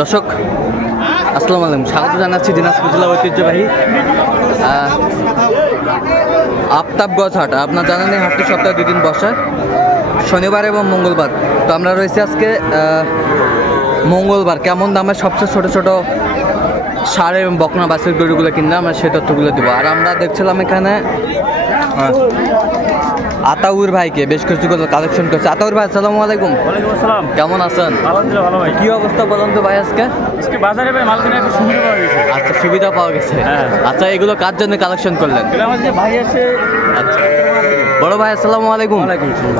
দর্শক আসসালামু আলাইকুম, স্বাগত জানাচ্ছি দিনাজপুর জেলা ঐতিহ্যবাহী আফতাবগঞ্জ হাট। আপনার জানেন এই হাটটি সপ্তাহে 2 দিন বসে, শনিবার এবং মঙ্গলবার। তো আমরা রয়েছি আজকে মঙ্গলবার। কেমন দামে সবচেয়ে ছোট ছোট ষাঁড় এবং বকনা বাছুর গরুগুলো কিনলে আমরা সেই তথ্যগুলো দেবো। আর আমরা দেখছিলাম এখানে আতাউর ভাইকে বেশ কিছু কালেকশন করছে। আতাউর ভাই আসসালামু আলাইকুম। ওয়ালাইকুম আসসালাম। কেমন আছেন? আলহামদুলিল্লাহ ভালো ভাই। কি অবস্থা বলেন তো ভাই আজকে? আজকে বাজারে ভাই মাল কিনে একটু সুবিধা পাওয়া গেছে। আচ্ছা, সুবিধা পাওয়া গেছে। হ্যাঁ। আচ্ছা, এগুলো কার জন্য কালেকশন করলেন? আমার যে ভাই আছে। আচ্ছা, বড় ভাই আসসালামু আলাইকুম।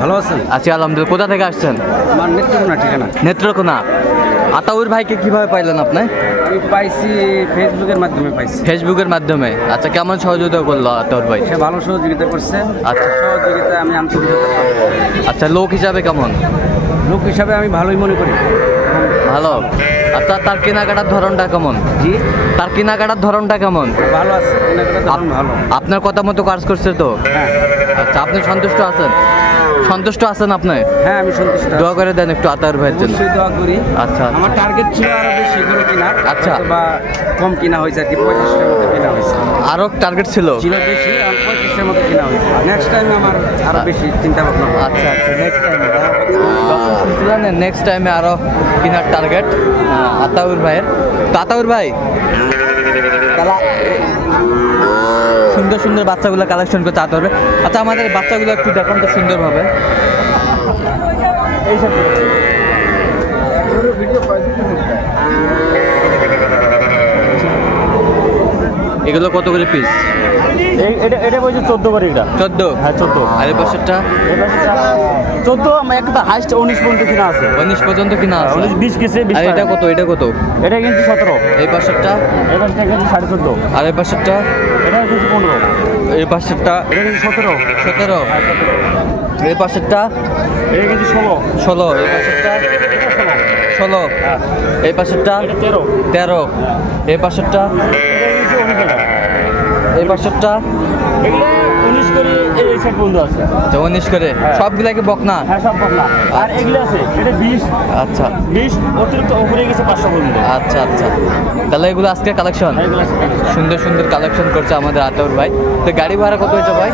ভালো আছেন? আচ্ছা আলহামদুলিল্লাহ। কোথা থেকে আসছেন? আমার নেত্রকোনা ঠিকানা। নেত্রকোনা। আতাউর ভাইকে কিভাবে পাইলেন আপনি? আমি পাইছি ফেসবুকের মাধ্যমে পাইছি। ফেসবুকের মাধ্যমে। আচ্ছা, কেমন সহযোগিতা করলো আতাউর ভাই? সে ভালো সহযোগিতা করছে। আচ্ছা। সহযোগিতা আমি আন্তরিকতা। আচ্ছা, লোক হিসাবে কেমন? লোক হিসাবে আমি ভালোই মনে করি। ভালো। আচ্ছা, তার কেনাকাটার ধরনটা কেমন? জি, তার কেনাকাটার ধরনটা কেমন? ভালো আছে। কেনাকাটা দাম ভালো। আপনার কথা মতো কাজ করছে তো? হ্যাঁ আচ্ছা, আপনি সন্তুষ্ট আছেন? সন্তুষ্ট আছেন আপনি? হ্যাঁ, আমি সন্তুষ্ট। দোয়া করে দেন একটু আতাউর ভাইয়ের জন্য। অবশ্যই দোয়া করি। আচ্ছা। আমার টার্গেট ছিল আরো বেশি করে কিনা। আচ্ছা। বা কম কিনা হয়েছে আর কি, 25টার মতো কিনা হয়েছে। আরো টার্গেট ছিল? ছিল বেশি, আর 25টার মতো কিনা হয়েছে। নেক্সট টাইম আমার আরো বেশি চিন্তা ভাবনা। আচ্ছা আচ্ছা, নেক্সট টাইমে নেক্সট টাইমে আরো কেনার টার্গেট আতাউর ভাইয়ের। তো আতাউর ভাই, সুন্দর সুন্দর বাচ্চাগুলো কালেকশন করতে আতাউর ভাই। আচ্ছা, আমাদের বাচ্চাগুলো একটু দেখান তো সুন্দরভাবে। এগুলো কত করে পিস? এটা বলছে 14 করে। এটা 14? হ্যাঁ 14। আর এই পাশেরটা? 14 আমার একটা হাইস্ট 19 পর্যন্ত কিনা আছে। 19 পর্যন্ত কিনা আছে? 19 20 কেসে 20। আর এটা কত? এটা কত? এটা কিন্তু 17। এই পাশেরটা? এই পাশটা কিন্তু 14.5। আর এই পাশেরটা? এটা কিন্তু 15। এই পাশেরটা? এটা কিন্তু 17। 17? এই পাশেরটা? এটা কিন্তু 16। 16? এই পাশেরটা? 16? হ্যাঁ। এই পাশেরটা? এটা 13। 13? এই পাশেরটা? এটা কিন্তু 19। এই পাশেরটা? এগুলো 19 করে এই সব বন্ধু আছে। আচ্ছা, 19 করে। হ্যাঁ। সবগুলা কি বকনা? হ্যাঁ, সব বকনা। আর এগুলো আছে এটা 20। আচ্ছা 20 অতিরিক্ত উপরে গেছে 500 বন্ধু। আচ্ছা আচ্ছা, তাহলে এগুলো আজকে কালেকশন? এগুলো আছে। সুন্দর সুন্দর কালেকশন করছে আমাদের আতাউর ভাই। তো গাড়ি ভাড়া কত হয়েছে ভাই?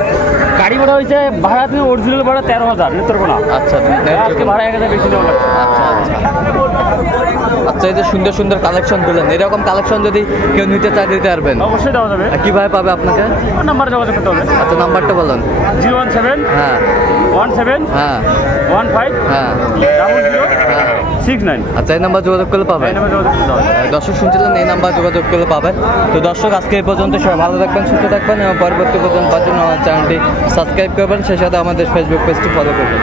গাড়ি ভাড়া হয়েছে, ভাড়া তুমি অরিজিনাল ভাড়া 13,000 নেত্রকোনা। আচ্ছা আজকে ভাড়া 1,000 বেশি নেওয়া লাগছে। আচ্ছা আচ্ছা আচ্ছা, এই যে সুন্দর সুন্দর কালেকশন করলেন, এরকম কালেকশন যদি কেউ নিতে চায় দিতে পারবেন? অবশ্যই দেওয়া যাবে। আর কিভাবে পাবে আপনাকে? আমার নাম্বারে যোগাযোগ করতে হবে। আচ্ছা, নাম্বারটা বলেন। 017 হ্যাঁ 17 হ্যাঁ 15 হ্যাঁ 0069। আচ্ছা, এই নাম্বার যোগাযোগ করলে পাবে। এই নাম্বারে যোগাযোগ করতে হবে। দর্শক শুনছিলেন, এই নাম্বার যোগাযোগ করলে পাবেন। তো দর্শক, আজকে এই পর্যন্ত। সবাই ভালো থাকবেন, সুস্থ থাকবেন এবং পরবর্তী পর্যন্ত পাওয়ার জন্য আমার চ্যানেলটি সাবস্ক্রাইব করবেন, সেই সাথে আমাদের ফেসবুক পেজটি ফলো করবেন।